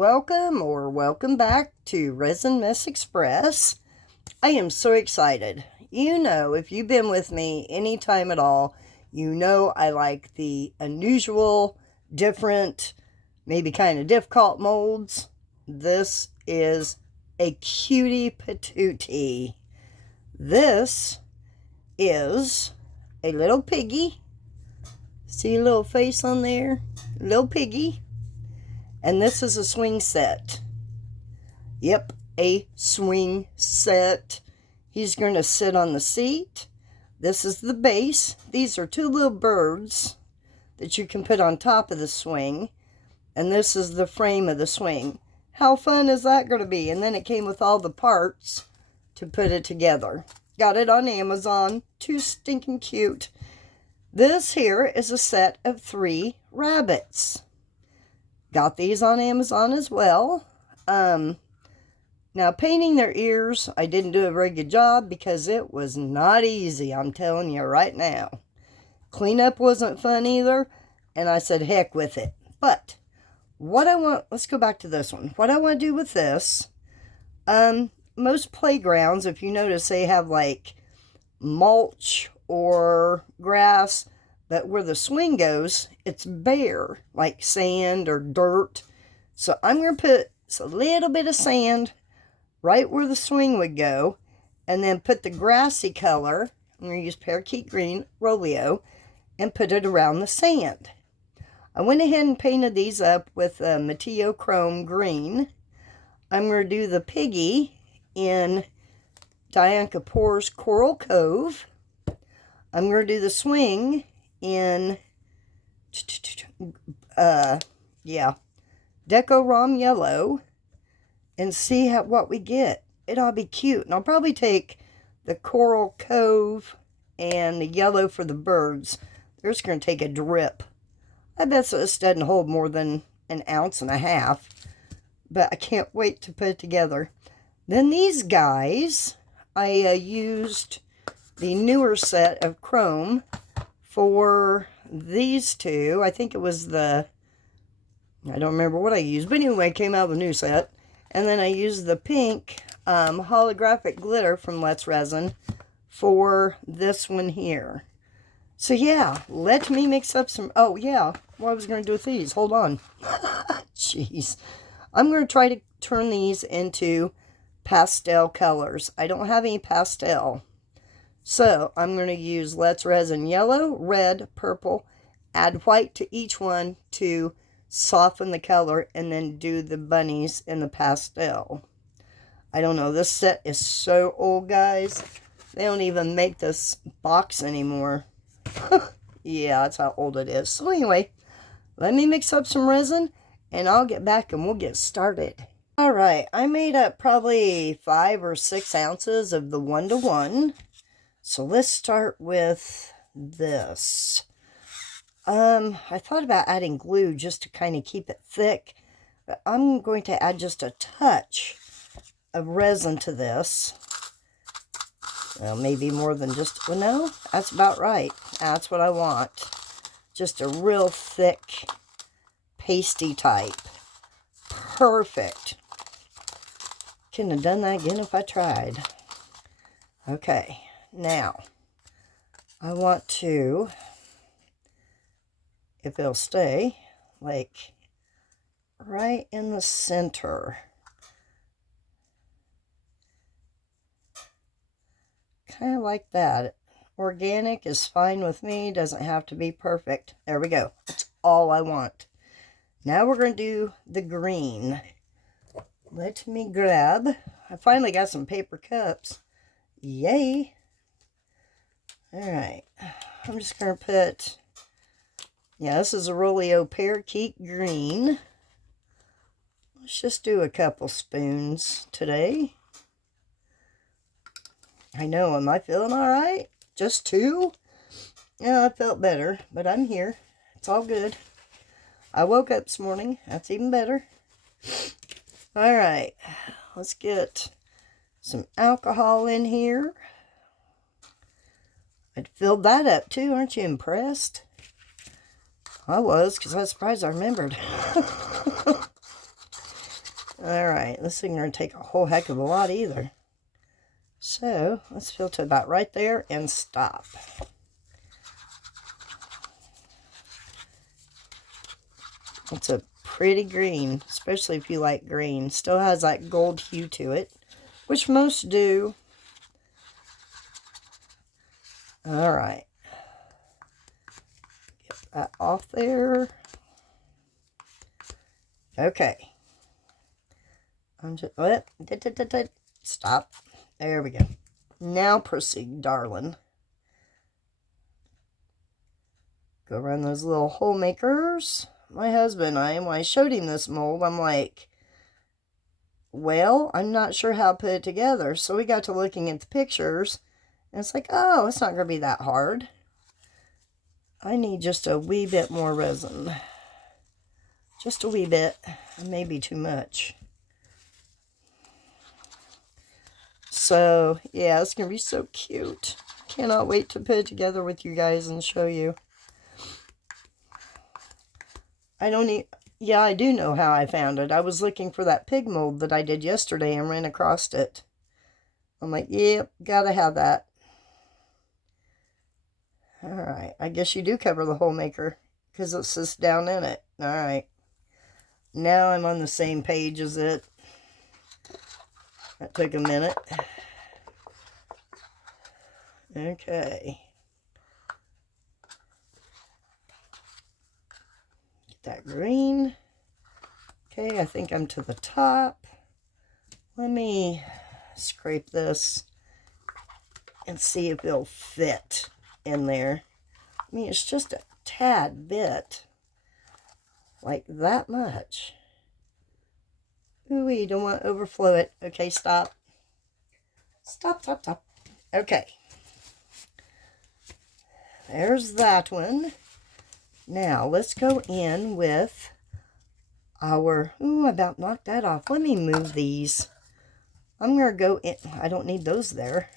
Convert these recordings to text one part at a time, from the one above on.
Welcome back to Resin Mess Express. I am so excited. You know, if you've been with me any time at all, you know I like the unusual, different, maybe kind of difficult molds. This is a cutie patootie. This is a little piggy. See a little face on there? Little piggy. And this is a swing set. Yep, a swing set. He's going to sit on the seat. This is the base. These are two little birds that you can put on top of the swing. And this is the frame of the swing. How fun is that going to be? And then it came with all the parts to put it together. Got it on Amazon. Too stinking cute. This here is a set of 3 rabbits. Got these on Amazon as well. Now, painting their ears, I didn't do a very good job because it was not easy, I'm telling you right now. Cleanup wasn't fun either, and I said, heck with it. But, let's go back to this one. What I want to do with this, most playgrounds, if you notice, they have like mulch or grass, but where the swing goes, it's bare, like sand or dirt. So I'm going to put a little bit of sand right where the swing would go, and then put the grassy color, I'm going to use Parakeet green, Rolio, and put it around the sand. I went ahead and painted these up with DecoRom green. I'm going to do the piggy in Dianka Pours Coral Cove. I'm going to do the swing in, DecoRom yellow, and see what we get. It ought to be cute. And I'll probably take the Coral Cove and the yellow for the birds. They're just going to take a drip. I bet this doesn't hold more than 1.5 ounces, but I can't wait to put it together. Then these guys, I used the newer set of chrome for these two. I think it was I don't remember what I used, but anyway, it came out of the new set. And then I used the pink holographic glitter from Let's Resin for this one here. So yeah, let me mix up some, oh yeah, what I was going to do with these, hold on. Jeez. I'm going to try to turn these into pastel colors. I don't have any pastel. So, I'm going to use Let's Resin yellow, red, purple, add white to each one to soften the color, and then do the bunnies in the pastel. I don't know, this set is so old, guys. They don't even make this box anymore. Yeah, that's how old it is. So anyway, let me mix up some resin, and I'll get back and we'll get started. Alright, I made up probably 5 or 6 ounces of the 1-to-1. So let's start with this. I thought about adding glue just to kind of keep it thick, but I'm going to add just a touch of resin to this. Well, maybe more than just, well, no, that's about right. That's what I want. Just a real thick, pasty type. Perfect. Couldn't have done that again if I tried. Okay. Now, I want to, if it'll stay, like right in the center. Kind of like that. Organic is fine with me. Doesn't have to be perfect. There we go. That's all I want. Now we're going to do the green. Let me grab. I finally got some paper cups. Yay. Alright, I'm just going to put, this is a Rolio Parakeet green. Let's just do a couple spoons today. I know, am I feeling alright? Just 2? Yeah, I felt better, but I'm here. It's all good. I woke up this morning. That's even better. Alright, let's get some alcohol in here. I filled that up too. Aren't you impressed? I was, because I was surprised I remembered. Alright, this isn't going to take a whole heck of a lot either. So, let's fill to about right there and stop. It's a pretty green, especially if you like green. Still has that gold hue to it, which most do. Alright. Get that off there. Okay. I'm just, what? Stop. There we go. Now proceed, darling. Go around those little hole makers. My husband and I, when I showed him this mold, I'm like, well, I'm not sure how to put it together. So we got to looking at the pictures, and it's like, oh, it's not going to be that hard. I need just a wee bit more resin. Just a wee bit. It may be too much. So, yeah, it's going to be so cute. Cannot wait to put it together with you guys and show you. Yeah, I do know how I found it. I was looking for that pig mold that I did yesterday and ran across it. I'm like, yep, gotta have that. Alright, I guess you do cover the hole maker because it sits down in it. Alright. Now I'm on the same page as it. That took a minute. Okay. Get that green. Okay, I think I'm to the top. Let me scrape this and see if it'll fit in there. I mean, it's just a tad bit. Like that much. Ooh, you don't want to overflow it. Okay, stop. Stop, stop, stop. Okay. There's that one. Now, let's go in with our... Ooh, I about knocked that off. Let me move these. I'm going to go in... I don't need those there.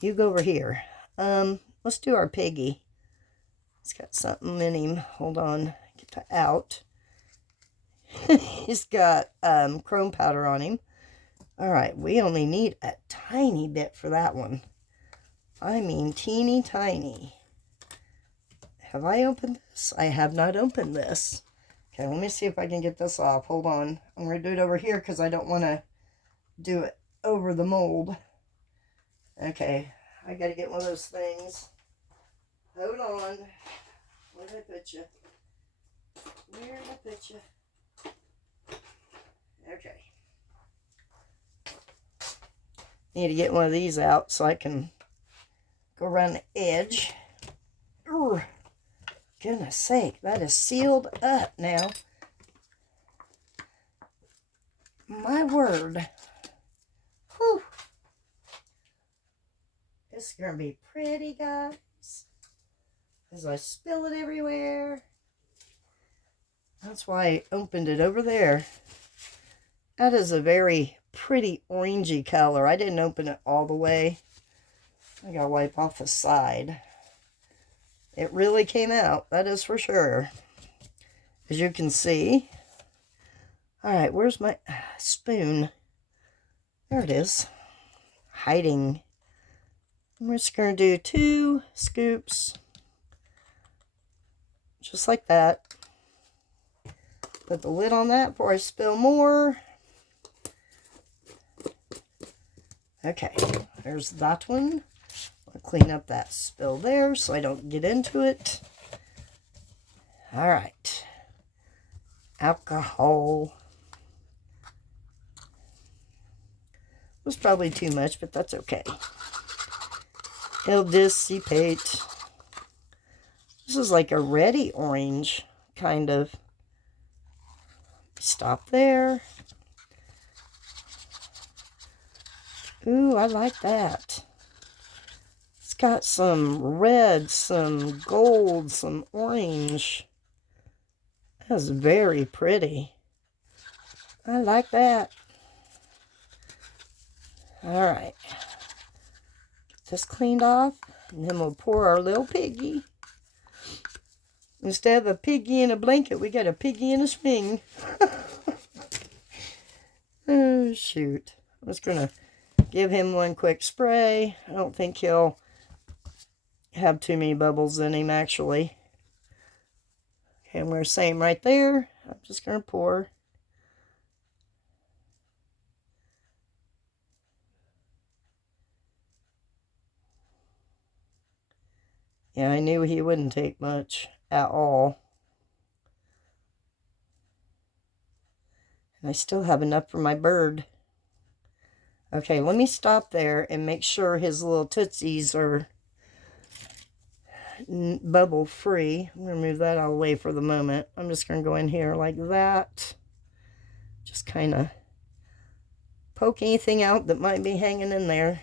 You go over here. Let's do our piggy. He's got something in him. Hold on. Get that out. He's got chrome powder on him. Alright, we only need a tiny bit for that one. I mean teeny tiny. Have I opened this? I have not opened this. Okay, let me see if I can get this off. Hold on. I'm going to do it over here because I don't want to do it over the mold. Okay, I got to get one of those things. Hold on. Where did I put you? Where did I put you? Okay. Need to get one of these out so I can go around the edge. Urgh. Goodness sake, that is sealed up now. My word. Whew. This is going to be pretty, guys. As I spill it everywhere. That's why I opened it over there. That is a very pretty orangey color. I didn't open it all the way. I gotta wipe off the side. It really came out, that is for sure. As you can see. Alright, where's my spoon? There it is. Hiding. We're just going to do 2 scoops. Just like that. Put the lid on that before I spill more. Okay, there's that one. I'll clean up that spill there so I don't get into it. Alright. Alcohol. Was probably too much, but that's okay. It'll dissipate. This is like a reddy orange, kind of. Stop there. Ooh, I like that. It's got some red, some gold, some orange. That's very pretty. I like that. Alright. Get this cleaned off. And then we'll pour our little piggy. Instead of a piggy in a blanket, we got a piggy in a swing. Oh, shoot. I'm just going to give him one quick spray. I don't think he'll have too many bubbles in him, actually. Okay, I'm going to say him right there. I'm just going to pour. Yeah, I knew he wouldn't take much at all. And I still have enough for my bird. Okay, let me stop there and make sure his little tootsies are bubble free. I'm going to move that out of the way for the moment. I'm just going to go in here like that. Just kind of poke anything out that might be hanging in there.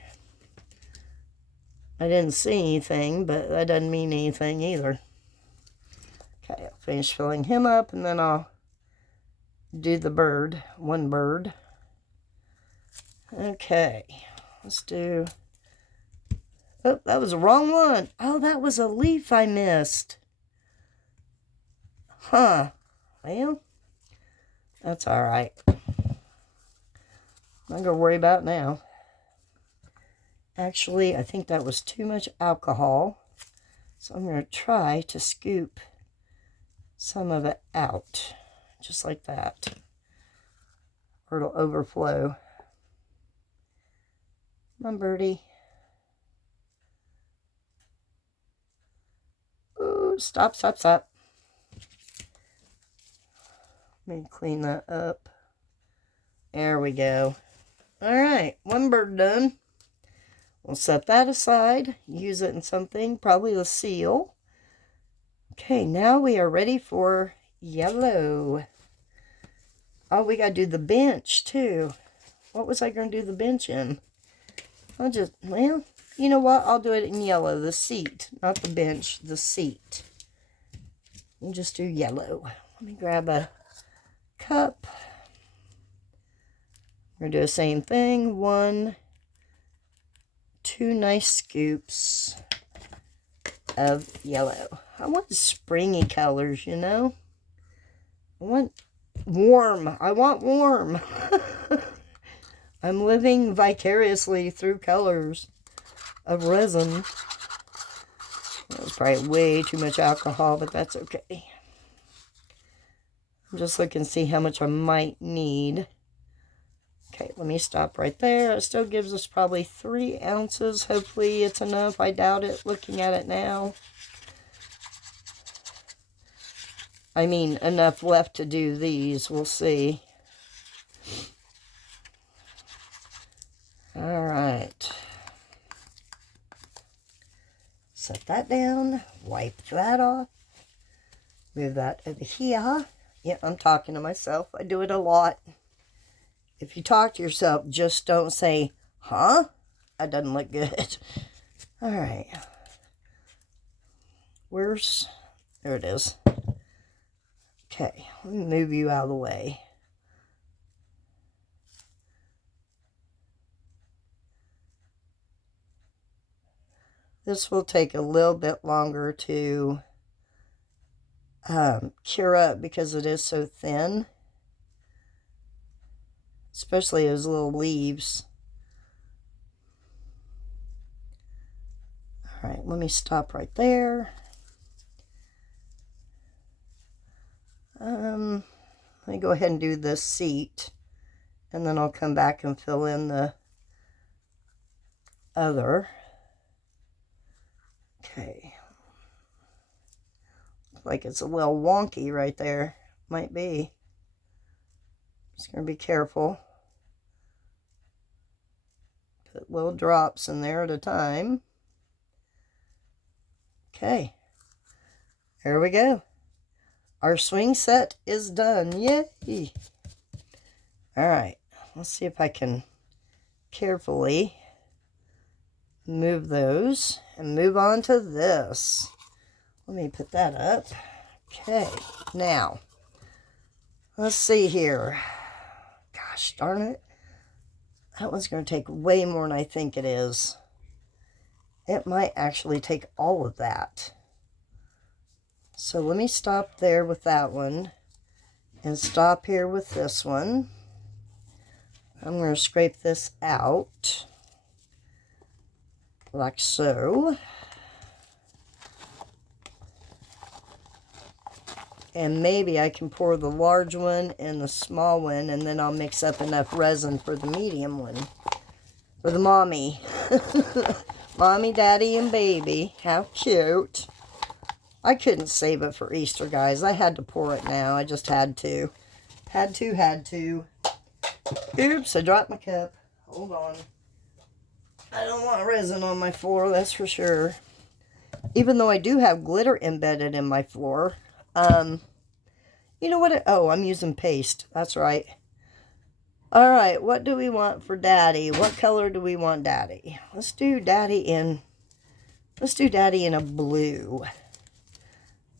I didn't see anything, but that doesn't mean anything either. Okay, I'll finish filling him up, and then I'll do the bird, one bird. Okay, let's do... Oh, that was the wrong one. Oh, that was a leaf I missed. Huh. Well, that's all right. I'm not going to worry about it now. Actually, I think that was too much alcohol. So I'm going to try to scoop some of it out. Just like that. Or it'll overflow. Come on, birdie. Ooh, stop, stop, stop. Let me clean that up. There we go. Alright, one bird done. We'll set that aside. Use it in something, probably the seal. Okay, now we are ready for yellow. Oh, we got to do the bench, too. What was I going to do the bench in? I'll just, well, you know what? I'll do it in yellow. The seat, not the bench, the seat. We'll just do yellow. Let me grab a cup. We're going to do the same thing. 1, 2 nice scoops of yellow. I want springy colors, you know. I want warm. I want warm. I'm living vicariously through colors of resin. That was probably way too much alcohol, but that's okay. I'm just looking to see how much I might need. Okay, let me stop right there. It still gives us probably 3 ounces. Hopefully it's enough. I doubt it looking at it now. I mean, enough left to do these. We'll see. Alright. Set that down. Wipe that off. Move that over here. Yeah, I'm talking to myself. I do it a lot. If you talk to yourself, just don't say, huh? That doesn't look good. Alright. Where's... There it is. Okay, let me move you out of the way. This will take a little bit longer to cure up because it is so thin. Especially those little leaves. Alright, let me stop right there. Let me go ahead and do this seat. And then I'll come back and fill in the other. Okay. Looks like it's a little wonky right there. Might be. Just going to be careful. Put little drops in there at a time. Okay. There we go. Our swing set is done. Yay! Alright. Let's see if I can carefully move those and move on to this. Let me put that up. Okay. Now, let's see here. Gosh darn it. That one's going to take way more than I think it is. It might actually take all of that. So let me stop there with that one. And stop here with this one. I'm going to scrape this out like so. And maybe I can pour the large one and the small one, and then I'll mix up enough resin for the medium one. For the mommy. Mommy, daddy, and baby. How cute. I couldn't save it for Easter, guys. I had to pour it now. I just had to. Had to. Oops, I dropped my cup. Hold on. I don't want resin on my floor, that's for sure. Even though I do have glitter embedded in my floor. You know what? Oh, I'm using paste. That's right. All right, what do we want for Daddy? What color do we want Daddy? Let's do Daddy in a blue.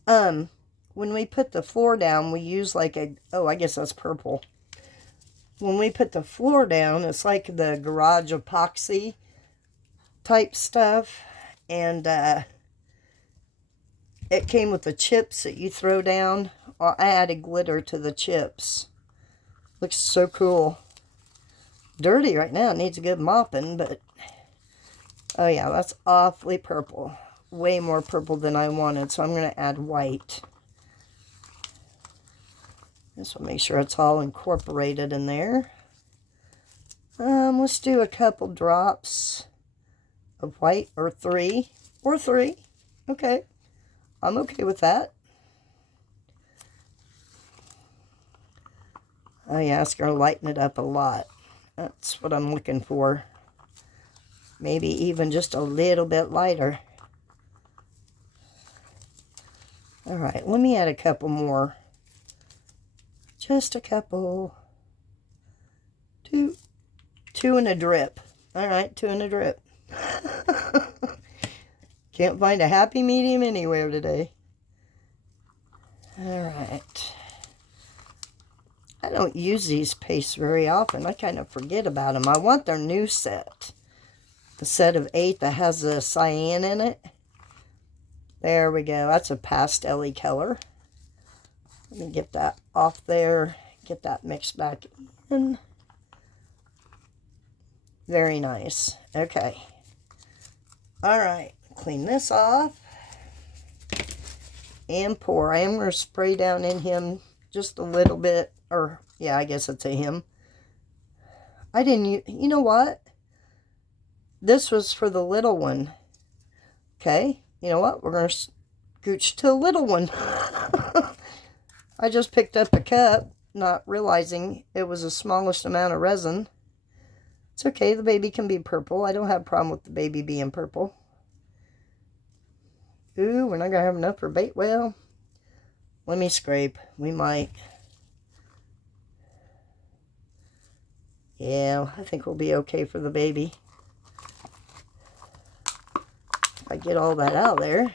When we put the floor down, we use like I guess that's purple. When we put the floor down, it's like the garage epoxy type stuff. And it came with the chips that you throw down. I added glitter to the chips. Looks so cool. Dirty right now. It needs a good mopping, but... Oh yeah, that's awfully purple. Way more purple than I wanted, so I'm going to add white. Just want to make sure it's all incorporated in there. Let's do a couple drops of white, or three. Okay. I'm okay with that. Oh yeah, it's going to lighten it up a lot. That's what I'm looking for. Maybe even just a little bit lighter. Alright, let me add a couple more. Just a couple. Two and a drip. Alright, 2 and a drip. Can't find a happy medium anywhere today. Alright. I don't use these pastes very often. I kind of forget about them. I want their new set. The set of 8 that has the cyan in it. There we go. That's a pastel-y color. Let me get that off there. Get that mixed back in. Very nice. Okay. Alright. Clean this off. And pour. I am going to spray down in him just a little bit. Or, yeah, I guess it's a him. I didn't, you know what? This was for the little one. Okay, you know what? We're going to scooch to the little one. I just picked up a cup, not realizing it was the smallest amount of resin. It's okay, the baby can be purple. I don't have a problem with the baby being purple. Ooh, we're not going to have enough for bait. Well, let me scrape. We might. Yeah, I think we'll be okay for the baby. If I get all that out of there.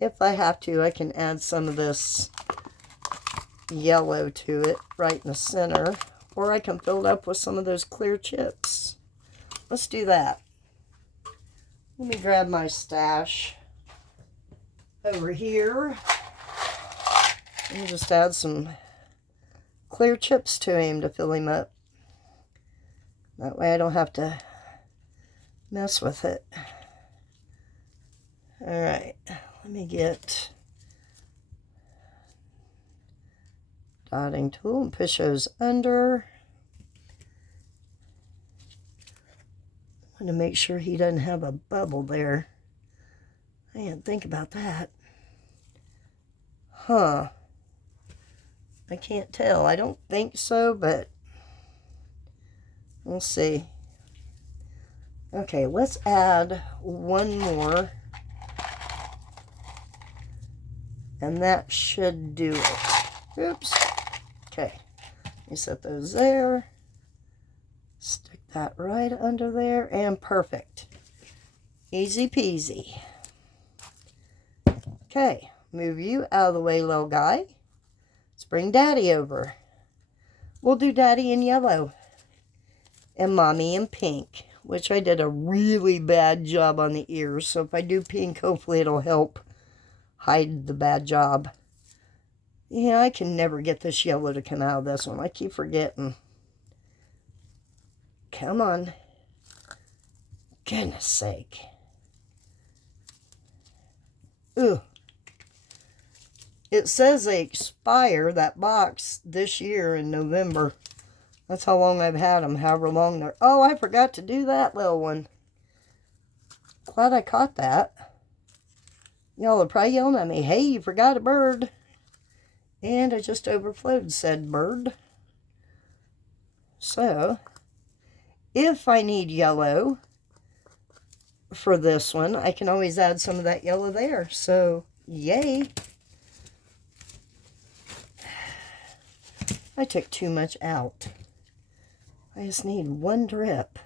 If I have to, I can add some of this yellow to it right in the center. Or I can fill it up with some of those clear chips. Let's do that. Let me grab my stash over here. And just add some clear chips to him to fill him up. That way I don't have to mess with it. Alright, let me get dotting tool and push those under. I want to make sure he doesn't have a bubble there. I didn't think about that. Huh. I can't tell. I don't think so, but we'll see. Okay, let's add one more. And that should do it. Oops. Okay. Let me set those there. Stick that right under there. And perfect. Easy peasy. Okay. Move you out of the way, little guy. Let's bring Daddy over. We'll do Daddy in yellow. And Mommy in pink. Which I did a really bad job on the ears. So if I do pink, hopefully it'll help hide the bad job. Yeah, I can never get this yellow to come out of this one. I keep forgetting. Come on. Goodness sake. Ooh. It says they expire, that box, this year in November. That's how long I've had them, however long they're... Oh, I forgot to do that little one. Glad I caught that. Y'all are probably yelling at me, hey, you forgot a bird. And I just overflowed said bird. So, if I need yellow for this one, I can always add some of that yellow there. So, yay. I took too much out. I just need one drip.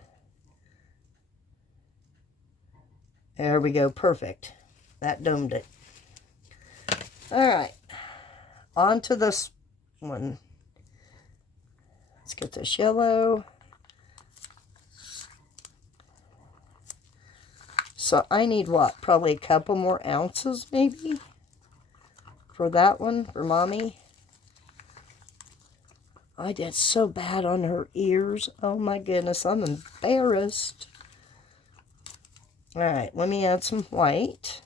There we go. Perfect. That domed it. Alright. On to this one. Let's get this yellow. So I need what? Probably a couple more ounces maybe? For that one, for Mommy. I did so bad on her ears. Oh my goodness, I'm embarrassed. Alright, let me add some white.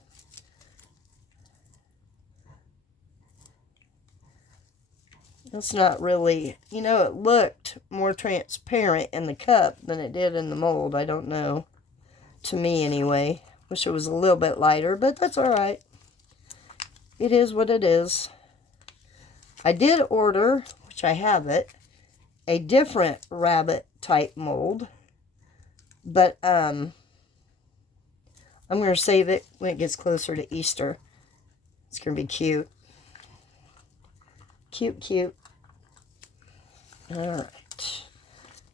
It's not really, you know, it looked more transparent in the cup than it did in the mold. I don't know. To me anyway. Wish it was a little bit lighter, but that's alright. It is what it is. I did order, which I have it, a different rabbit type mold. But I'm going to save it when it gets closer to Easter. It's going to be cute. Cute, cute. Alright.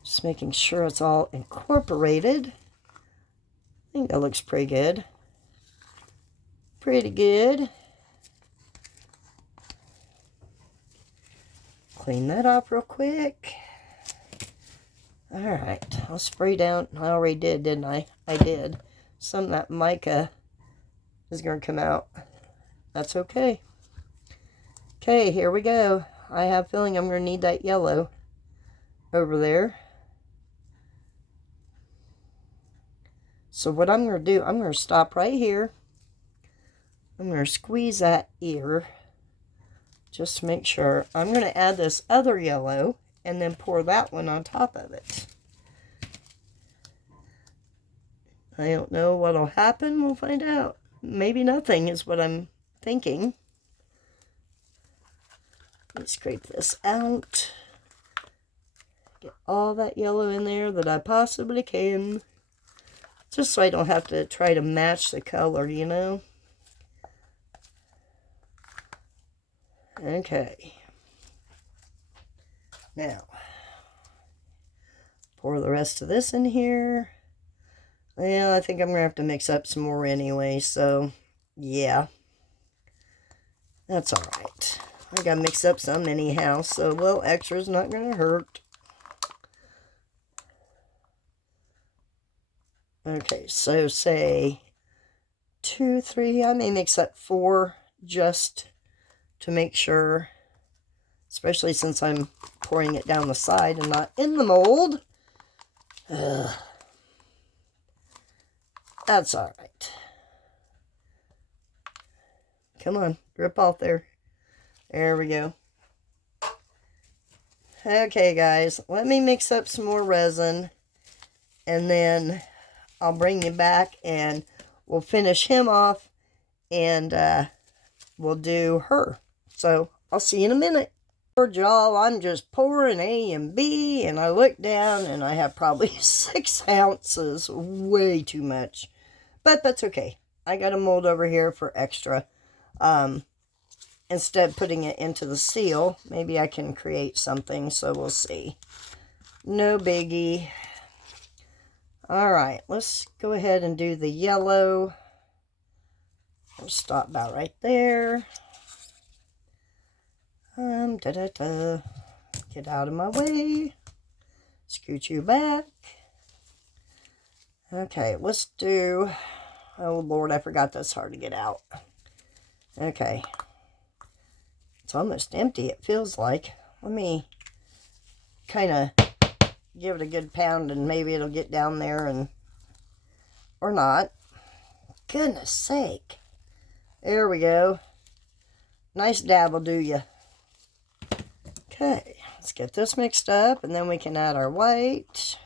Just making sure it's all incorporated. I think that looks pretty good. Pretty good. Clean that off real quick. Alright, I'll spray down. I already did, didn't I? I did. Some of that mica is going to come out. That's okay. Okay, here we go. I have a feeling I'm going to need that yellow over there. So what I'm going to do, I'm going to stop right here. I'm going to squeeze that ear just to make sure. I'm going to add this other yellow and then pour that one on top of it. I don't know what'll happen. We'll find out. Maybe nothing is what I'm thinking. Let's scrape this out. Get all that yellow in there that I possibly can. Just so I don't have to try to match the color, you know. Okay. Now, pour the rest of this in here. Well, I think I'm going to have to mix up some more anyway, so yeah. That's alright. I got to mix up some anyhow, so a little extra is not going to hurt. Okay, so say 2, 3, I may mix up 4 just to make sure, especially since I'm pouring it down the side and not in the mold. Ugh. That's alright. Come on, drip off there. There we go. Okay, guys, let me mix up some more resin, and then I'll bring you back and we'll finish him off, and we'll do her. So I'll see you in a minute. Y'all, I'm just pouring A and B, and I look down and I have probably 6 ounces. Way too much. But that's okay. I got a mold over here for extra. Instead of putting it into the seal, maybe I can create something, so we'll see. No biggie. Alright, let's go ahead and do the yellow. We'll stop about right there. Get out of my way. Scoot you back. Okay, let's do... Oh, Lord, I forgot that's hard to get out. Okay. It's almost empty, it feels like. Let me kind of give it a good pound and maybe it'll get down there and, or not. Goodness sake. There we go. Nice dab will do you. Okay, let's get this mixed up and then we can add our white.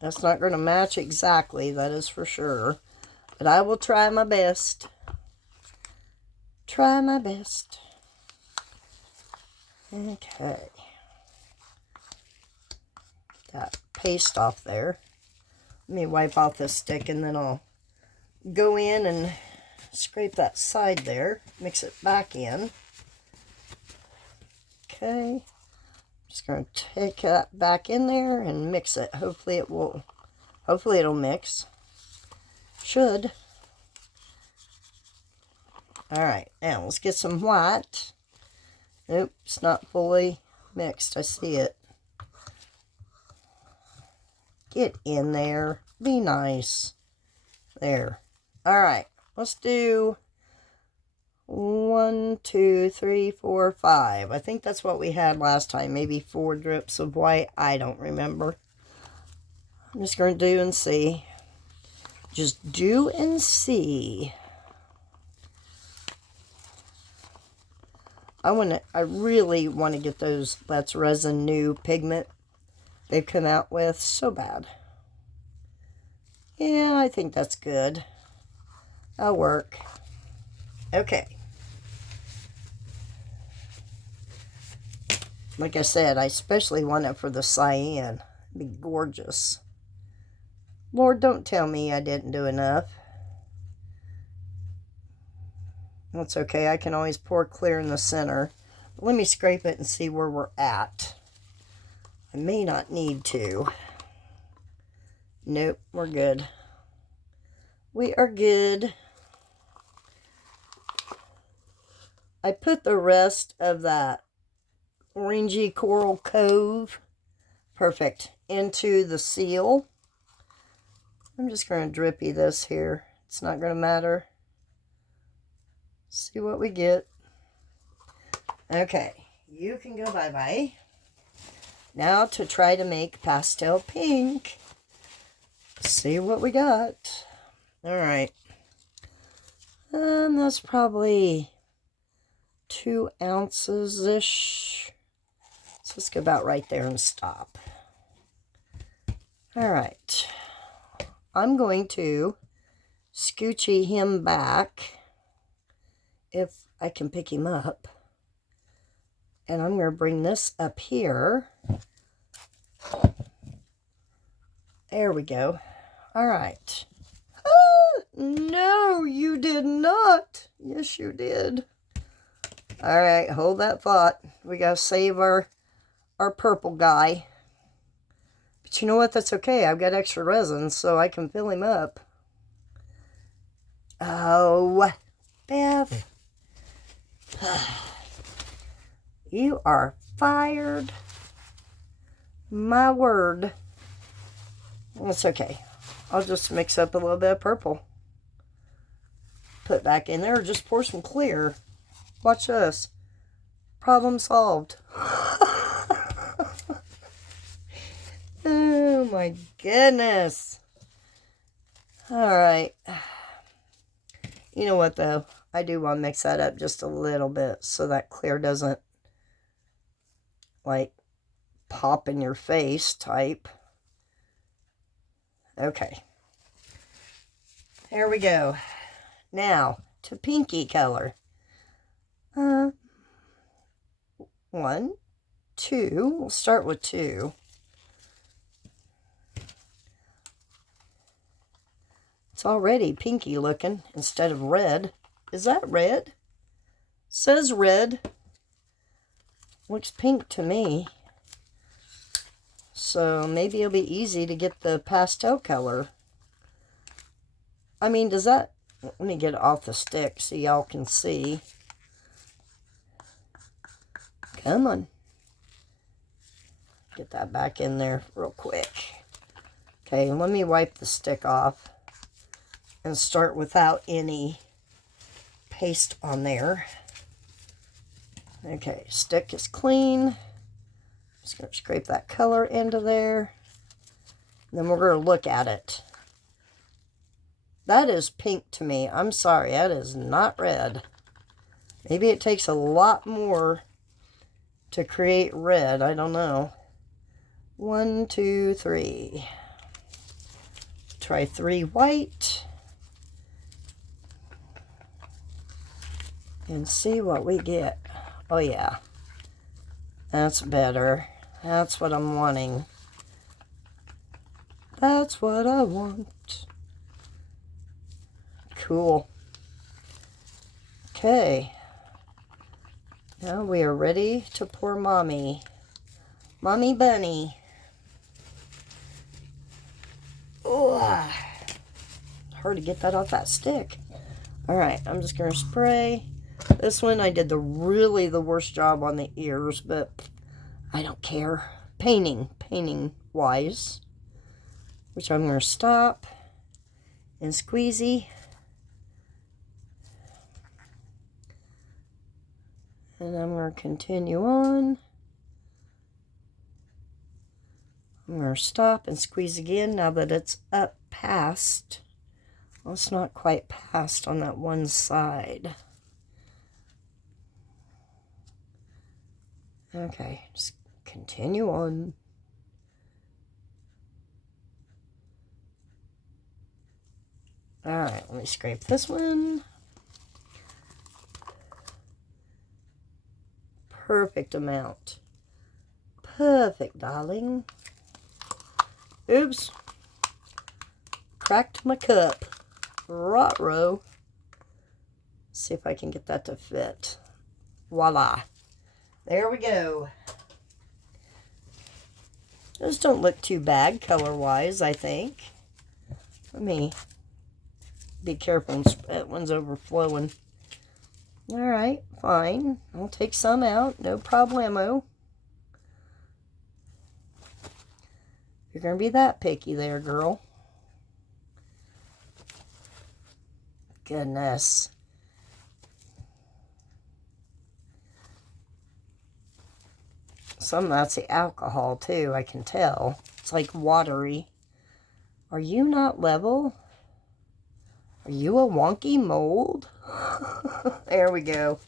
That's not going to match exactly, that is for sure. But I will try my best. Try my best. Okay. Get that paste off there. Let me wipe off this stick and then I'll go in and scrape that side there. Mix it back in. Okay. Just going to take that back in there and mix it. Hopefully it'll mix. Should. Alright, now let's get some white. Nope, it's not fully mixed. I see it. Get in there. Be nice. There. Alright, let's do 1, 2, 3, 4, 5. I think that's what we had last time. Maybe 4 drips of white. I don't remember. I'm just going to do and see. Just do and see. I really want to get those That's Resin new pigment they've come out with. So bad. Yeah, I think that's good. That'll work. Okay. Like I said, I especially want it for the cyan. It'd be gorgeous. Lord, don't tell me I didn't do enough. That's okay. I can always pour clear in the center. But let me scrape it and see where we're at. I may not need to. Nope, we're good. We are good. I put the rest of that orangey coral Cove, perfect, into the seal. I'm just going to drippy this here. It's not going to matter. See what we get. Okay, you can go bye-bye. Now to try to make pastel pink. See what we got. Alright. That's probably 2 ounces-ish. So let's go about right there and stop. Alright. I'm going to scoochy him back if I can pick him up. And I'm going to bring this up here. There we go. All right. Ah, no, you did not. Yes, you did. All right, hold that thought. We got to save our purple guy. But you know what? That's okay. I've got extra resin, so I can fill him up. Oh, Beth. You are fired. My word. It's okay. I'll just mix up a little bit of purple. Put back in there, or just pour some clear. Watch this. Problem solved. Oh my goodness. Alright. You know what though? I do want to mix that up just a little bit so that clear doesn't like pop in your face type. Okay. There we go. Now to pinky color. 1, 2. We'll start with 2. It's already pinky looking instead of red. Is that red? Says red. Looks pink to me. So maybe it'll be easy to get the pastel color. I mean, does that... Let me get it off the stick so y'all can see. Come on. Get that back in there real quick. Okay, let me wipe the stick off and start without any paste on there. Okay, stick is clean. Just going to scrape that color into there. And then we're going to look at it. That is pink to me. I'm sorry, that is not red. Maybe it takes a lot more to create red. I don't know. 1, 2, 3. Try 3 white. And see what we get. Oh yeah. That's better. That's what I'm wanting. That's what I want. Cool. Okay. Now we are ready to pour Mommy. Mommy Bunny. Oh, hard to get that off that stick. Alright, I'm just going to spray. This one I did really the worst job on the ears, but I don't care. Painting wise. Which I'm going to stop and squeezy. And I'm going to continue on. I'm going to stop and squeeze again now that it's up past. Well, it's not quite past on that one side. Okay, just continue on. Alright, let me scrape this one. Perfect amount. Perfect, darling. Oops. Cracked my cup. Ruh-roh. See if I can get that to fit. Voila. There we go. Those don't look too bad color-wise, I think. Let me be careful. That one's overflowing. Alright, fine. I'll take some out. No problemo. You're going to be that picky there, girl. Goodness. Some of that's the alcohol, too, I can tell. It's like watery. Are you not level? Are you a wonky mold? There we go.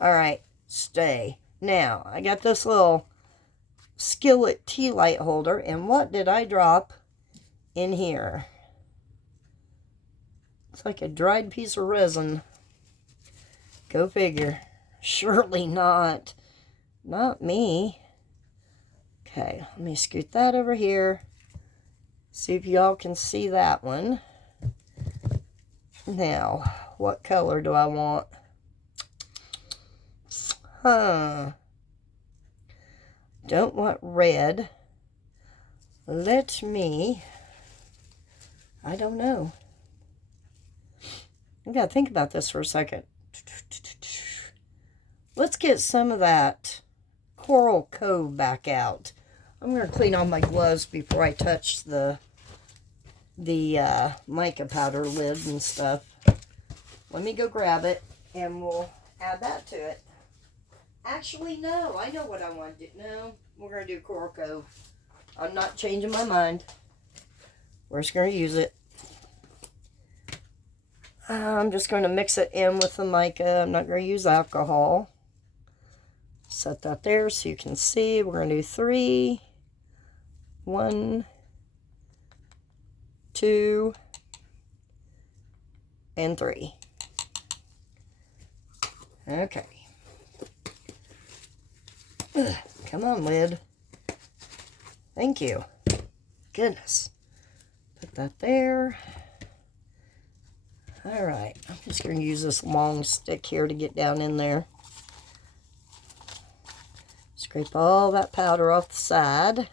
Alright, stay. Now, I got this little skillet tea light holder, and what did I drop in here? It's like a dried piece of resin. Go figure. Surely not. Not me. Okay, let me scoot that over here. See if y'all can see that one. Now, what color do I want? Don't want red. Let me... I don't know. I gotta think about this for a second. Let's get some of that Coral Cove back out. I'm going to clean all my gloves before I touch the mica powder lid and stuff. Let me go grab it and we'll add that to it. Actually, no. I know what I want to do. No, we're going to do Coral Cove. I'm not changing my mind. We're just going to use it. I'm just going to mix it in with the mica. I'm not going to use alcohol. Set that there so you can see. We're going to do 3. 1, 2, and 3. Okay. Ugh, come on, lid. Thank you. Goodness. Put that there. Alright, I'm just going to use this long stick here to get down in there. Scrape all that powder off the side.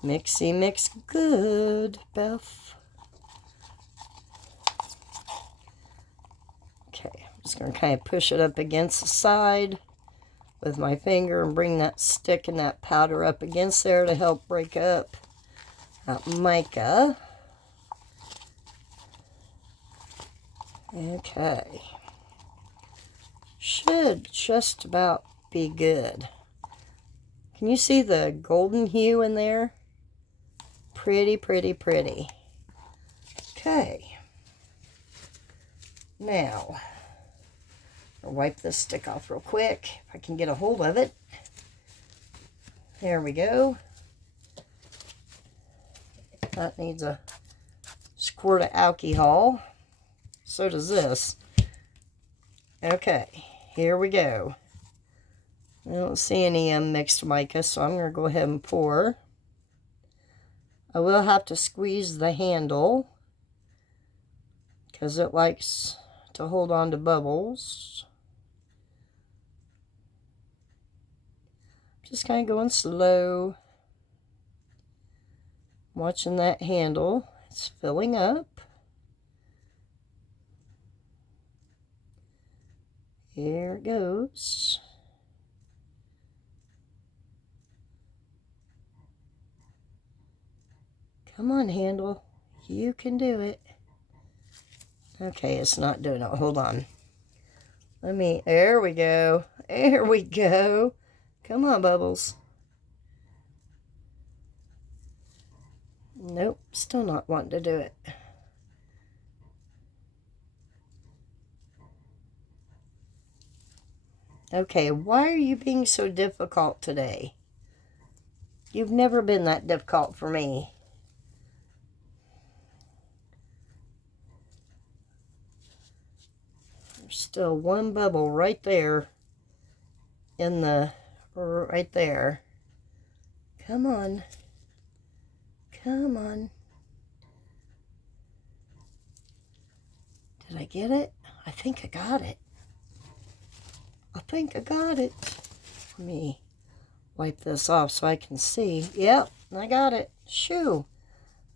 Mixy mix good, Beth. Okay, I'm just going to kind of push it up against the side with my finger and bring that stick and that powder up against there to help break up that mica. Okay. Should just about be good. Can you see the golden hue in there? Pretty, pretty, pretty. Okay. Now, I'll wipe this stick off real quick if I can get a hold of it. There we go. That needs a squirt of alcohol. So does this. Okay, here we go. I don't see any mixed mica, so I'm going to go ahead and pour. I will have to squeeze the handle because it likes to hold on to bubbles. Just kind of going slow. Watching that handle. It's filling up. Here it goes. Come on, handle. You can do it. Okay, it's not doing it. Hold on. There we go. There we go. Come on, bubbles. Nope, still not wanting to do it. Okay, why are you being so difficult today? You've never been that difficult for me. There's still one bubble right there right there. Come on. Come on. Did I get it? I think I got it. I think I got it. Let me wipe this off so I can see. Yep, I got it. Shoo.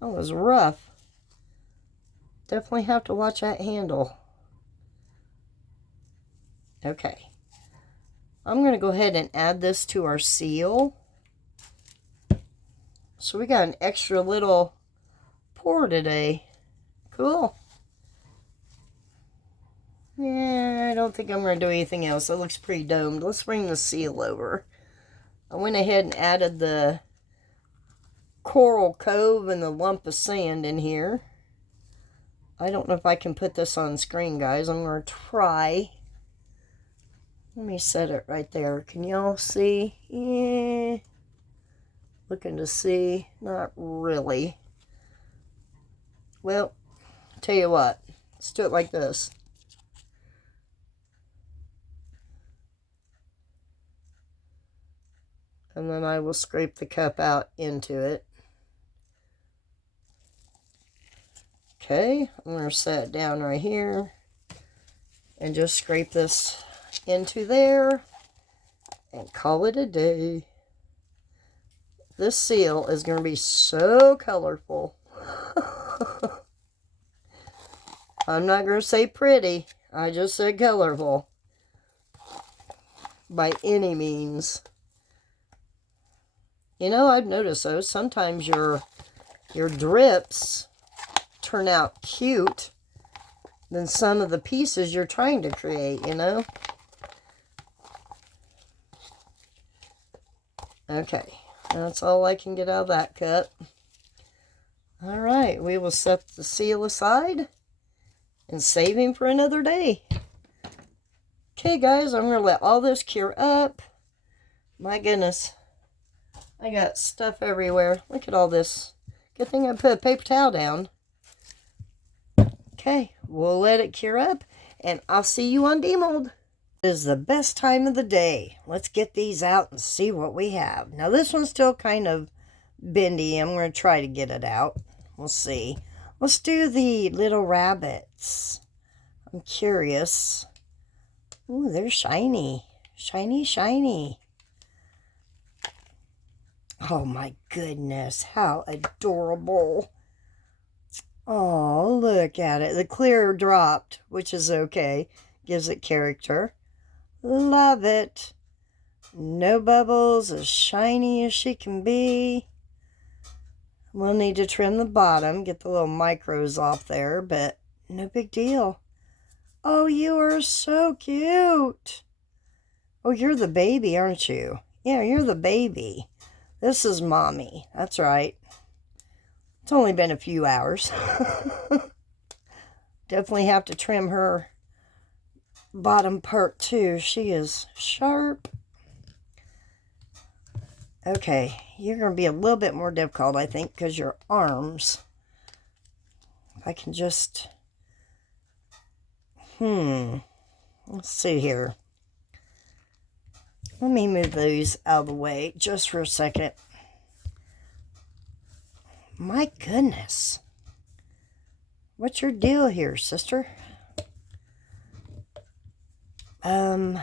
That was rough. Definitely have to watch that handle. Okay. I'm going to go ahead and add this to our seal. So we got an extra little pour today. Cool. Yeah, I don't think I'm going to do anything else. It looks pretty domed. Let's bring the seal over. I went ahead and added the Coral Cove and the lump of sand in here. I don't know if I can put this on screen, guys. I'm going to try. Let me set it right there. Can y'all see? Yeah. Looking to see. Not really. Well, tell you what. Let's do it like this. And then I will scrape the cup out into it. Okay, I'm going to set it down right here. And just scrape this into there. And call it a day. This seal is going to be so colorful. I'm not going to say pretty. I just said colorful. By any means. You know, I've noticed though, sometimes your drips turn out cute than some of the pieces you're trying to create, you know? Okay, that's all I can get out of that cup. All right, we will set the seal aside and save him for another day. Okay, guys, I'm going to let all this cure up. My goodness. I got stuff everywhere. Look at all this. Good thing I put a paper towel down. Okay, we'll let it cure up, and I'll see you on demold. It is the best time of the day. Let's get these out and see what we have. Now, this one's still kind of bendy. I'm going to try to get it out. We'll see. Let's do the little rabbits. I'm curious. Ooh, they're shiny. Shiny, shiny. Oh my goodness, how adorable. Oh, look at it. The clear dropped, which is okay. Gives it character. Love it. No bubbles, as shiny as she can be. We'll need to trim the bottom, get the little micros off there, but no big deal. Oh, you are so cute. Oh, you're the baby, aren't you? Yeah, you're the baby. This is mommy. That's right. It's only been a few hours. Definitely have to trim her bottom part too. She is sharp. Okay, you're going to be a little bit more difficult, I think, because your arms. If I can just... Let's see here. Let me move those out of the way just for a second. My goodness. What's your deal here, sister? If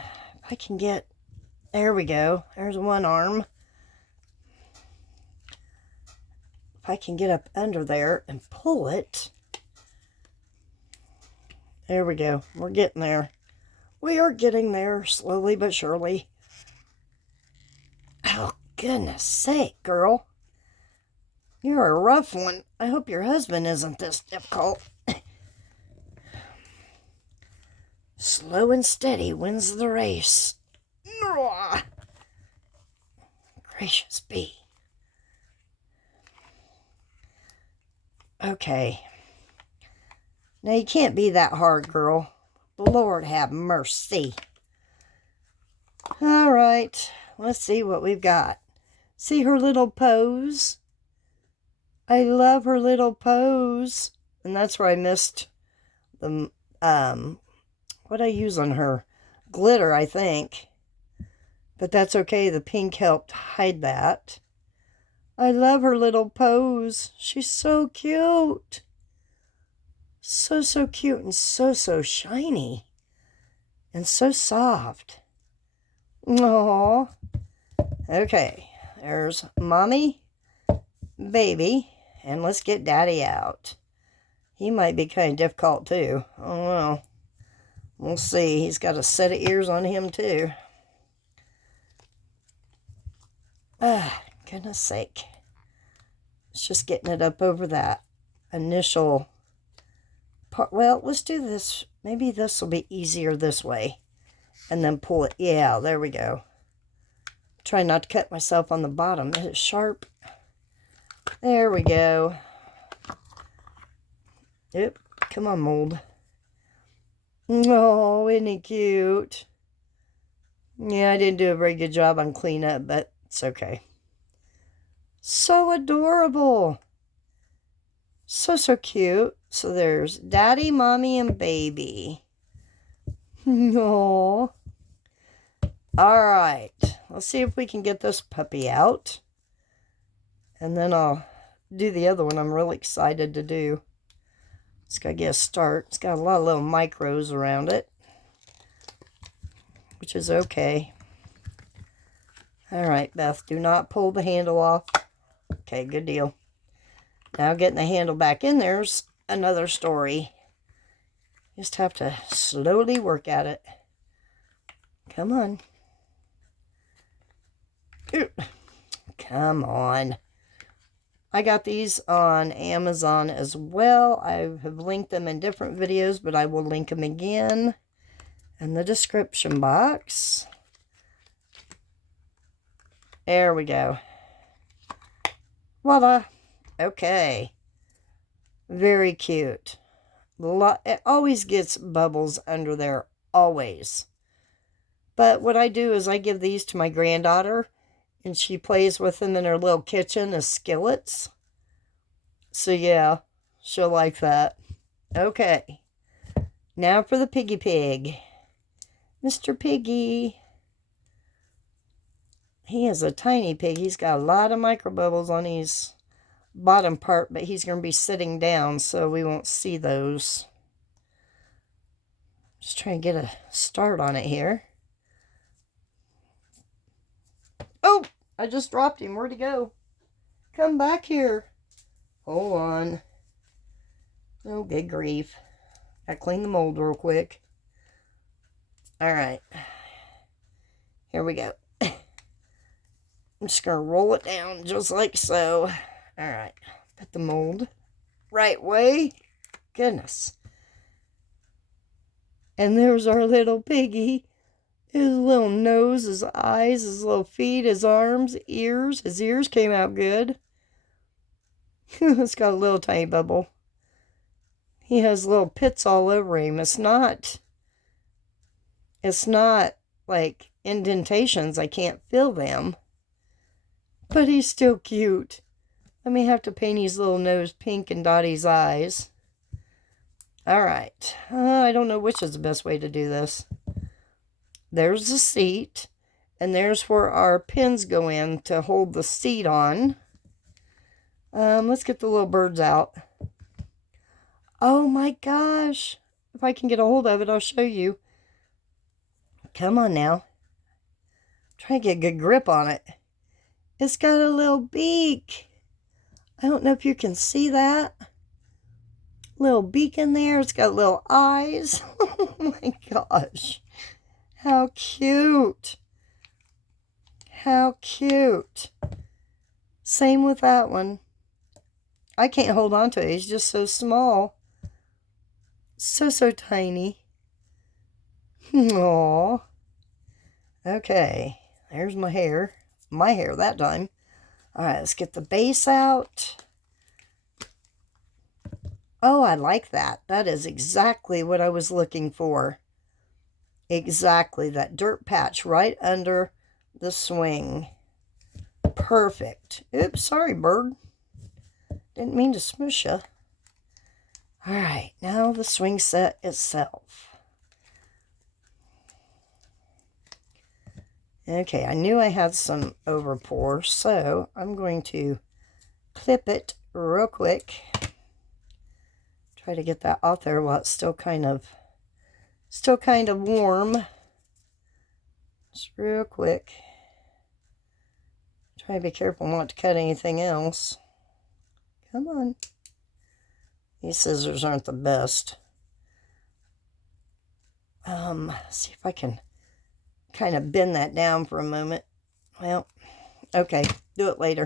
I can get... There we go. There's one arm. If I can get up under there and pull it. There we go. We're getting there. We are getting there slowly but surely. Oh, goodness sake, girl. You're a rough one. I hope your husband isn't this difficult. Slow and steady wins the race. Gracious bee. Okay. Now, you can't be that hard, girl. Lord have mercy. All right. Let's see what we've got. See her little pose? I love her little pose. And that's where I missed the, what I use on her? Glitter, I think. But that's okay. The pink helped hide that. I love her little pose. She's so cute. So, so cute and so, so shiny. And so soft. Aww. Okay. There's mommy, baby, and let's get daddy out. He might be kind of difficult too. Oh well. We'll see. He's got a set of ears on him too. Goodness sake. It's just getting it up over that initial part. Well, let's do this. Maybe this will be easier this way. And then pull it. Yeah, there we go. Try not to cut myself on the bottom. Is it sharp? There we go. Yep. Come on, mold. Oh, isn't he cute? Yeah, I didn't do a very good job on cleanup, but it's okay. So adorable. So, so cute. So there's daddy, mommy, and baby. Aww. Alright. Let's see if we can get this puppy out. And then I'll do the other one I'm really excited to do. It's got to get a start. It's got a lot of little micros around it, which is okay. Alright, Beth, do not pull the handle off. Okay, good deal. Now getting the handle back in there's another story. Just have to slowly work at it. Come on. Ooh. Come on. I got these on Amazon as well. I have linked them in different videos, but I will link them again in the description box. There we go. Voila. Okay. Very cute. It always gets bubbles under there. Always. But what I do is I give these to my granddaughter. And she plays with them in her little kitchen as skillets. So yeah, she'll like that. Okay. Now for the piggy pig. Mr. Piggy. He is a tiny pig. He's got a lot of micro bubbles on his bottom part, but he's going to be sitting down, so we won't see those. Just trying to get a start on it here. Oh, I just dropped him. Where'd he go? Come back here. Hold on. Oh, good grief. Gotta clean the mold real quick. Alright. Here we go. I'm just going to roll it down just like so. Alright. Put the mold right way. Goodness. And there's our little piggy. His little nose, his eyes, his little feet, his arms, ears. His ears came out good. It's got a little tiny bubble. He has little pits all over him. It's not like indentations. I can't feel them. But he's still cute. I may have to paint his little nose pink and dot his eyes. Alright. I don't know which is the best way to do this. There's the seat. And there's where our pins go in to hold the seat on. Let's get the little birds out. Oh my gosh. If I can get a hold of it, I'll show you. Come on now. Try to get a good grip on it. It's got a little beak. I don't know if you can see that. Little beak in there. It's got little eyes. Oh my gosh. How cute. How cute. Same with that one. I can't hold on to it. He's just so small. So tiny. Aww. Okay. There's my hair. My hair that time. Alright, let's get the base out. Oh, I like that. That is exactly what I was looking for. Exactly. That dirt patch right under the swing. Perfect. Oops, sorry, bird. Didn't mean to smush you. Alright, now the swing set itself. Okay, I knew I had some overpour, so I'm going to clip it real quick. Try to get that out there while it's still kind of warm. Just real quick. Try to be careful not to cut anything else. Come on. These scissors aren't the best. See if I can kind of bend that down for a moment. Well, okay, do it later.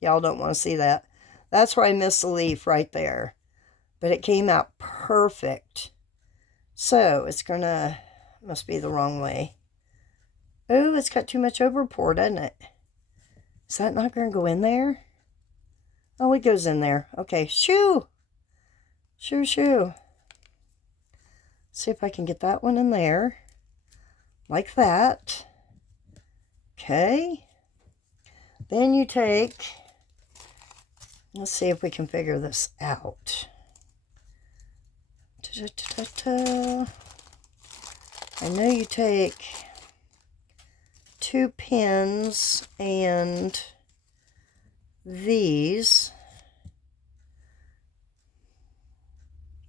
Y'all don't want to see that. That's where I missed the leaf right there. But it came out perfect. So it's gonna, must be the wrong way. Oh, it's got too much overpour, doesn't it? Is that not gonna go in there? Oh, it goes in there. Okay, shoo! Shoo, shoo. See if I can get that one in there. Like that. Okay. Then you take, let's see if we can figure this out. I know you take 2 pins and these.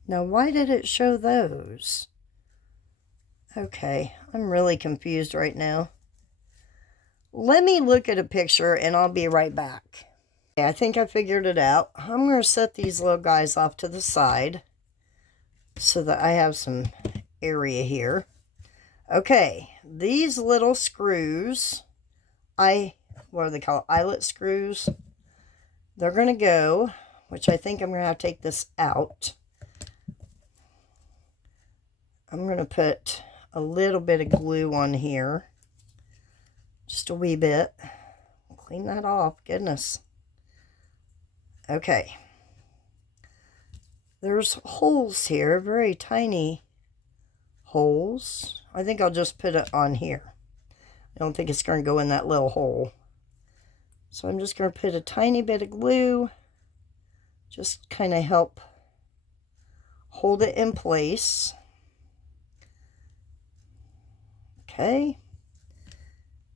Now, why did it show those? Okay, I'm really confused right now. Let me look at a picture and I'll be right back. Okay, I think I figured it out. I'm going to set these little guys off to the side so that I have some area here. Okay, these little screws, what do they call it? Eyelet screws. They're going to go, which I think I'm going to have to take this out. I'm going to put a little bit of glue on here. Just a wee bit. Clean that off. Goodness. Okay. There's holes here. Very tiny holes. I think I'll just put it on here. I don't think it's going to go in that little hole. So I'm just going to put a tiny bit of glue. Just kind of help hold it in place. Okay,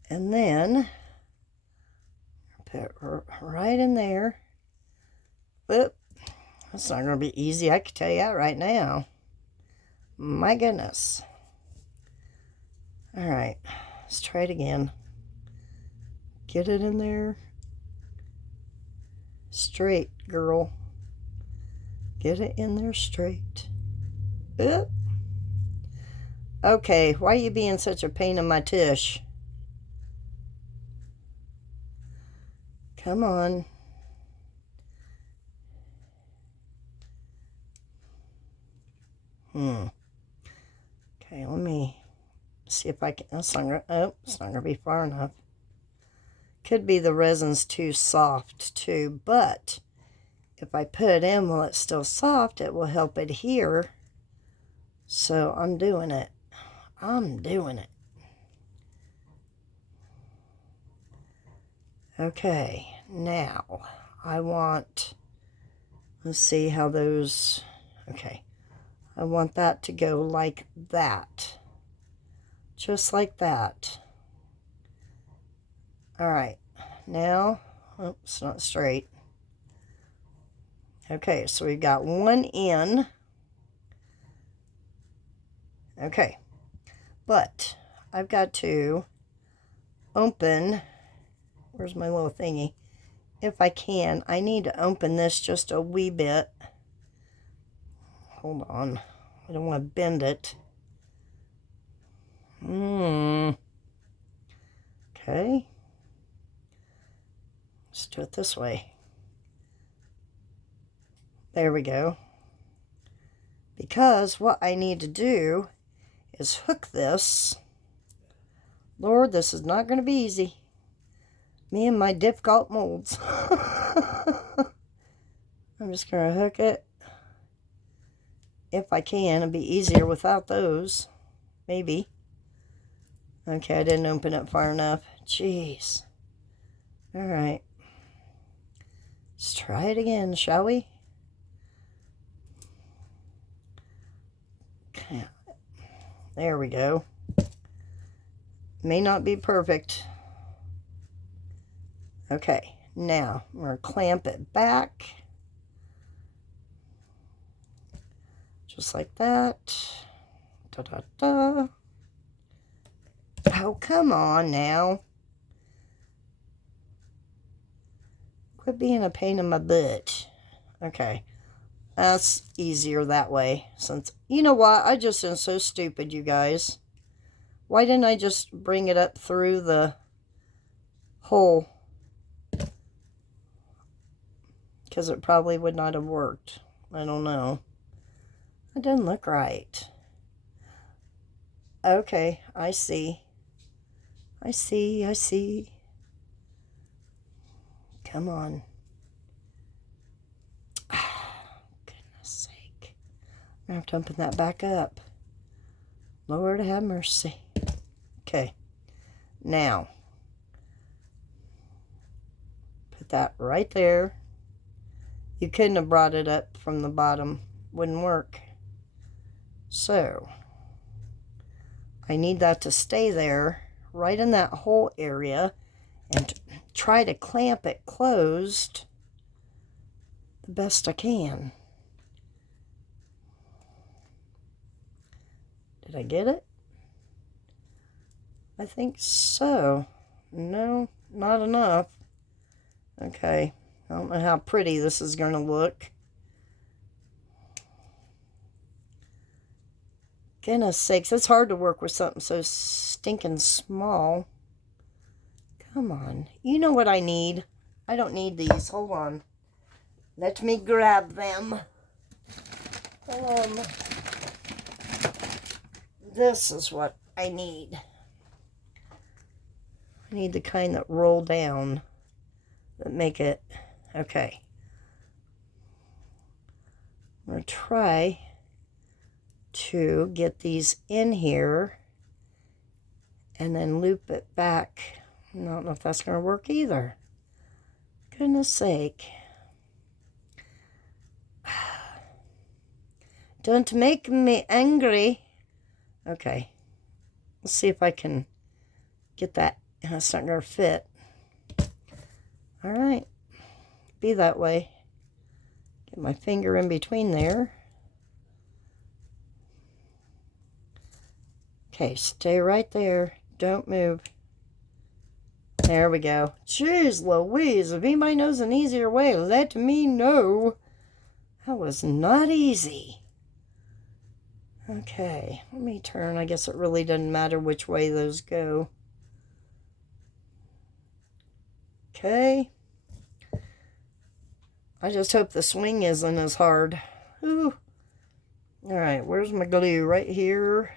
and then put it right in there. But that's not going to be easy, I can tell you that right now. My goodness. All right, let's try it again. Get it in there. Straight, girl. Get it in there straight. Oop. Okay, why are you being such a pain in my tush? Come on. Okay, let me see if I can. That's not gonna, oh, it's not going to be far enough. Could be the resin's too soft too, but if I put it in while it's still soft, it will help adhere. So I'm doing it. I'm doing it. Okay, now I want, let's see how those, okay, I want that to go like that. Just like that. All right, now, oh, it's not straight. Okay, so we've got one in. Okay, but I've got to open, where's my little thingy? If I can, I need to open this just a wee bit. Hold on, I don't want to bend it. Okay. Let's do it this way. There we go. Because what I need to do is hook this. Lord, this is not going to be easy. Me and my difficult molds. I'm just going to hook it. If I can, it'll be easier without those. Maybe. Okay, I didn't open it far enough. Jeez. Alright. Let's try it again, shall we? Okay. There we go. May not be perfect. Okay, now I'm going to clamp it back. Just like that. Da-da-da. Oh, come on now. Quit being a pain in my butt. Okay. That's easier that way. Since, you know what? I just am so stupid, you guys. Why didn't I just bring it up through the hole? Because it probably would not have worked. I don't know. It doesn't look right. Okay, I see. I see, I see. Come on. Goodness sake. I'm going to have to open that back up. Lord have mercy. Okay. Now. Put that right there. You couldn't have brought it up from the bottom. Wouldn't work. So. I need that to stay there. Right in that whole area. And try to clamp it closed the best I can. Did I get it? I think so. No, not enough. Okay. I don't know how pretty this is going to look. Goodness sakes, it's hard to work with something so stinking small. Come on. You know what I need? I don't need these. Hold on. Let me grab them. Hold on. This is what I need. I need the kind that roll down. That make it... Okay. I'm going to try to get these in here. And then loop it back. I don't know if that's going to work either. Goodness sake. Don't make me angry. Okay. Let's see if I can get that. That's not going to fit. Alright. Be that way. Get my finger in between there. Okay, stay right there. Don't move. There we go. Jeez Louise, if anybody knows an easier way, let me know. That was not easy. Okay, let me turn. I guess it really doesn't matter which way those go. Okay. I just hope the swing isn't as hard. Ooh. Alright, where's my glue? Right here.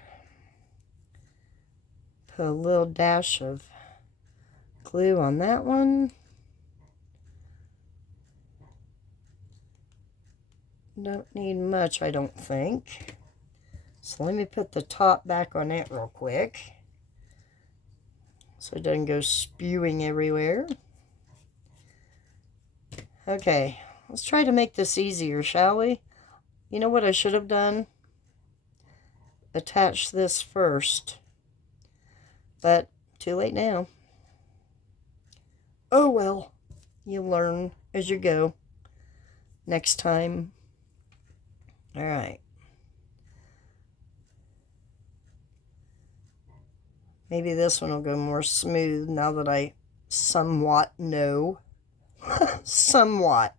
Put a little dash of glue on that one. Don't need much, I don't think. So let me put the top back on it real quick, so it doesn't go spewing everywhere. Okay, let's try to make this easier, shall we? You know what I should have done? Attach this first. But too late now. Oh well, you learn as you go. Next time. Alright. Maybe this one will go more smooth now that I somewhat know. Somewhat.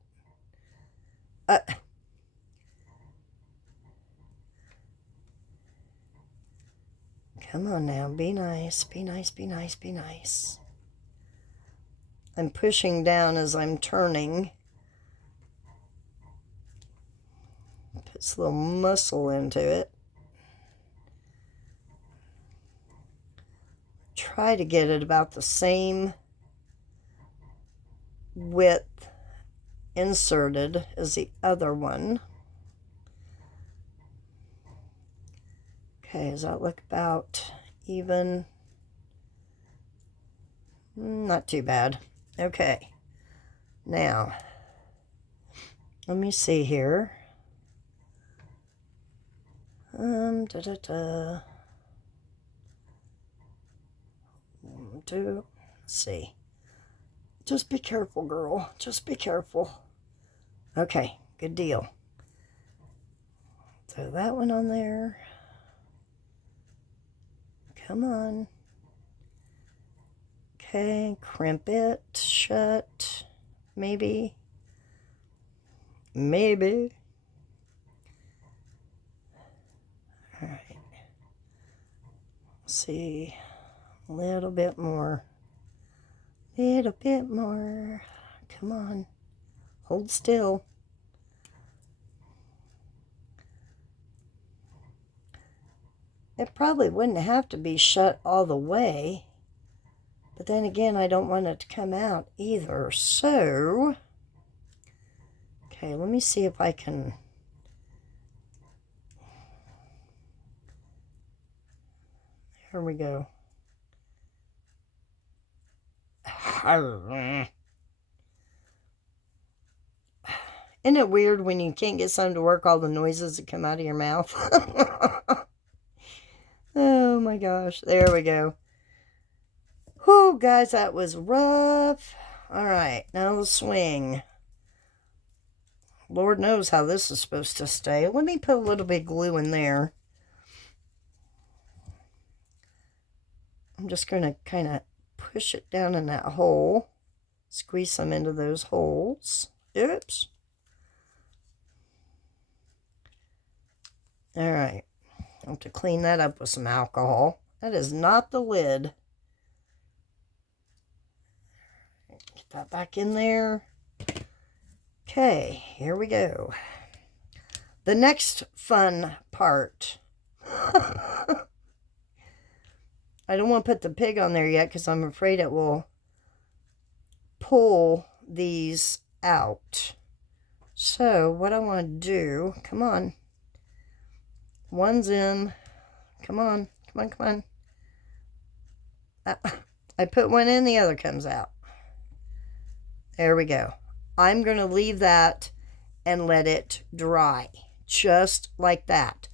Come on now, be nice, be nice, be nice, be nice. I'm pushing down as I'm turning. Puts a little muscle into it. Try to get it about the same width inserted as the other one. Okay, does that look about even? Not too bad. Okay, now let me see here. Let's see. Just be careful, girl. Just be careful. Okay, good deal. Throw that one on there. Come on. Okay, crimp it shut. Maybe. Maybe. Alright. See. A little bit more. Little bit more. Come on. Hold still. It probably wouldn't have to be shut all the way. But then again, I don't want it to come out either. So, okay, let me see if I can. Here we go. Isn't it weird when you can't get something to work, all the noises that come out of your mouth? Oh my gosh. There we go. Whew, guys, that was rough. Alright, now the swing. Lord knows how this is supposed to stay. Let me put a little bit of glue in there. I'm just going to kind of push it down in that hole. Squeeze some into those holes. Oops. Alright. I'll have to clean that up with some alcohol. That is not the lid. Get that back in there. Okay, here we go. The next fun part. I don't want to put the pig on there yet because I'm afraid it will pull these out. So what I want to do, come on. One's in. Come on, come on, come on. I put one in, the other comes out. There we go. I'm going to leave that and let it dry. Just like that.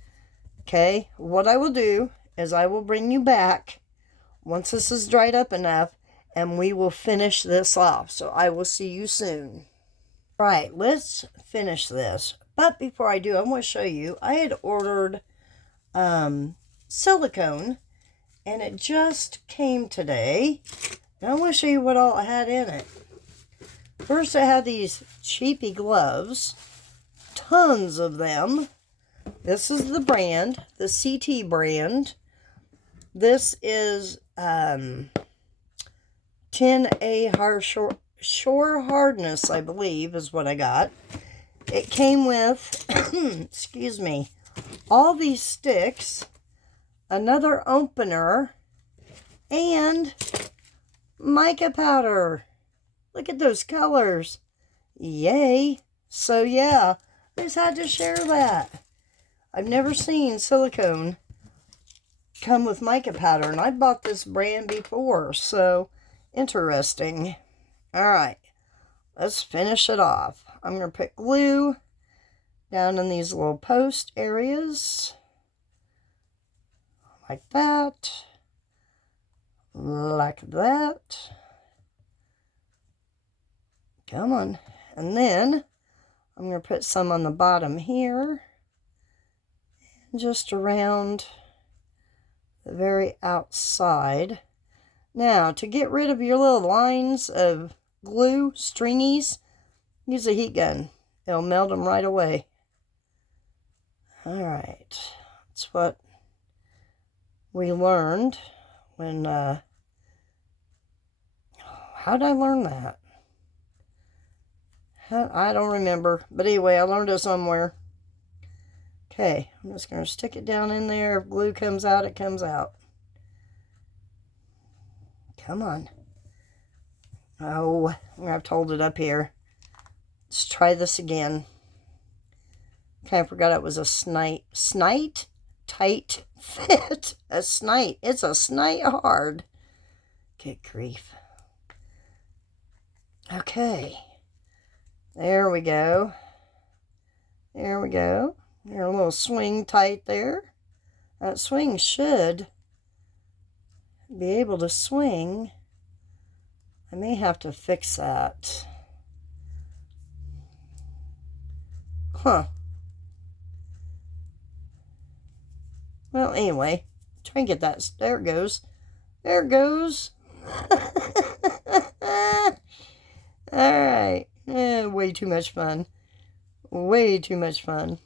Okay, what I will do is I will bring you back once this is dried up enough and we will finish this off. So I will see you soon. Right, let's finish this. But before I do, I want to show you, I had ordered silicone and it just came today. And I want to show you what all I had in it. First, I had these cheapy gloves, tons of them. This is the brand, the CT brand. This is 10A Shore Hardness, I believe, is what I got. It came with, excuse me, all these sticks, another opener, and mica powder. Look at those colors. Yay. So yeah, I just had to share that. I've never seen silicone come with mica powder, and I bought this brand before, so interesting. Alright, let's finish it off. I'm going to put glue down in these little post areas, like that, like that. Come on. And then I'm going to put some on the bottom here, and just around the very outside. Now, to get rid of your little lines of glue, stringies, use a heat gun. It'll melt them right away. Alright, that's what we learned when, how did I learn that? I don't remember, but anyway, I learned it somewhere. Okay, I'm just going to stick it down in there. If glue comes out, it comes out. Come on. Oh, I'm going to have to hold it up here. Let's try this again. Okay, I forgot it was a snite tight fit. A snite. It's a snite hard. Good grief. Okay. There we go. There we go. There's a little swing tight there. That swing should be able to swing. I may have to fix that. Huh. Well, anyway, try and get that. There it goes. There it goes. Alright. Way too much fun. Way too much fun.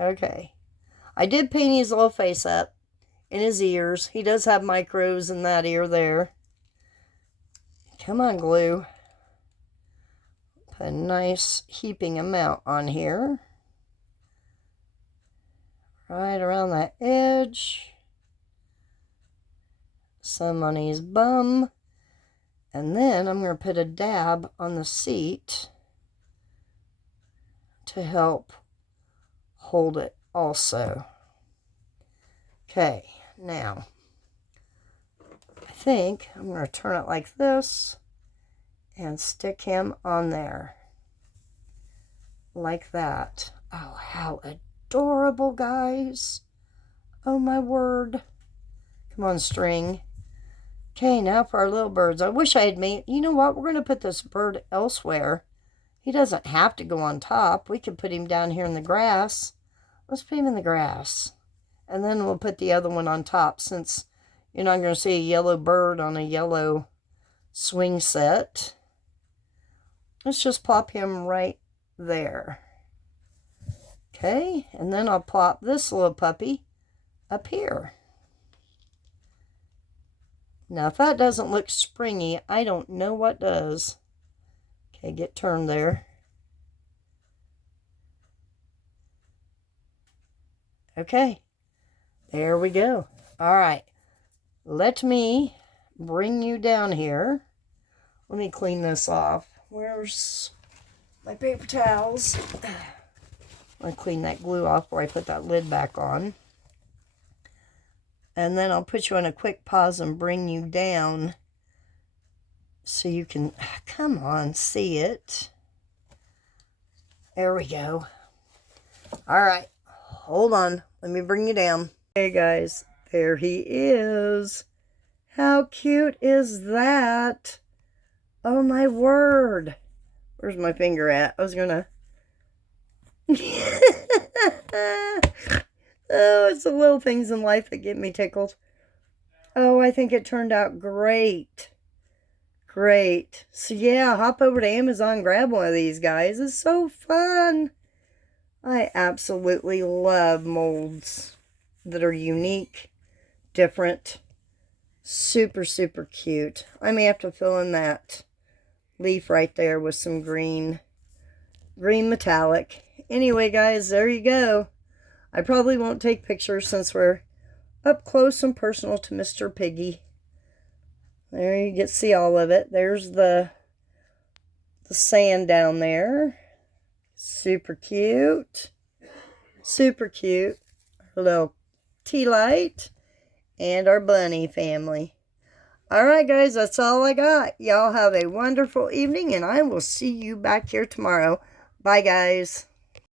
Okay. I did paint his little face up and his ears. He does have micros in that ear there. Come on, glue. Put a nice heaping amount on here. Right around that edge. Some on his bum. And then I'm going to put a dab on the seat to help hold it also. Okay, now I think I'm going to turn it like this and stick him on there. Like that. Oh, how adorable, guys. Oh, my word. Come on, string. Okay, now for our little birds. I wish I had made... You know what? We're going to put this bird elsewhere. He doesn't have to go on top. We could put him down here in the grass. Let's put him in the grass. And then we'll put the other one on top, since you're not going to see a yellow bird on a yellow swing set. Let's just plop him right there. Okay, and then I'll plop this little puppy up here. Now, if that doesn't look springy, I don't know what does. Okay, get turned there. Okay, there we go. All right, let me bring you down here. Let me clean this off. Where's my paper towels? I'm going to clean that glue off before I put that lid back on. And then I'll put you on a quick pause and bring you down so you can, come on, see it. There we go. All right, hold on. Let me bring you down. Hey, guys, there he is. How cute is that? Oh, my word. Where's my finger at? I was going to... Oh, it's the little things in life that get me tickled. Oh, I think it turned out great. Great. So, yeah, hop over to Amazon, grab one of these guys. It's so fun. I absolutely love molds that are unique, different, super, super cute. I may have to fill in that leaf right there with some green metallic. Anyway, guys, there you go. I probably won't take pictures since we're up close and personal to Mr. Piggy. There you get to see all of it. There's the sand down there. Super cute. Super cute. Our little tea light. And our bunny family. Alright guys, that's all I got. Y'all have a wonderful evening, and I will see you back here tomorrow. Bye guys.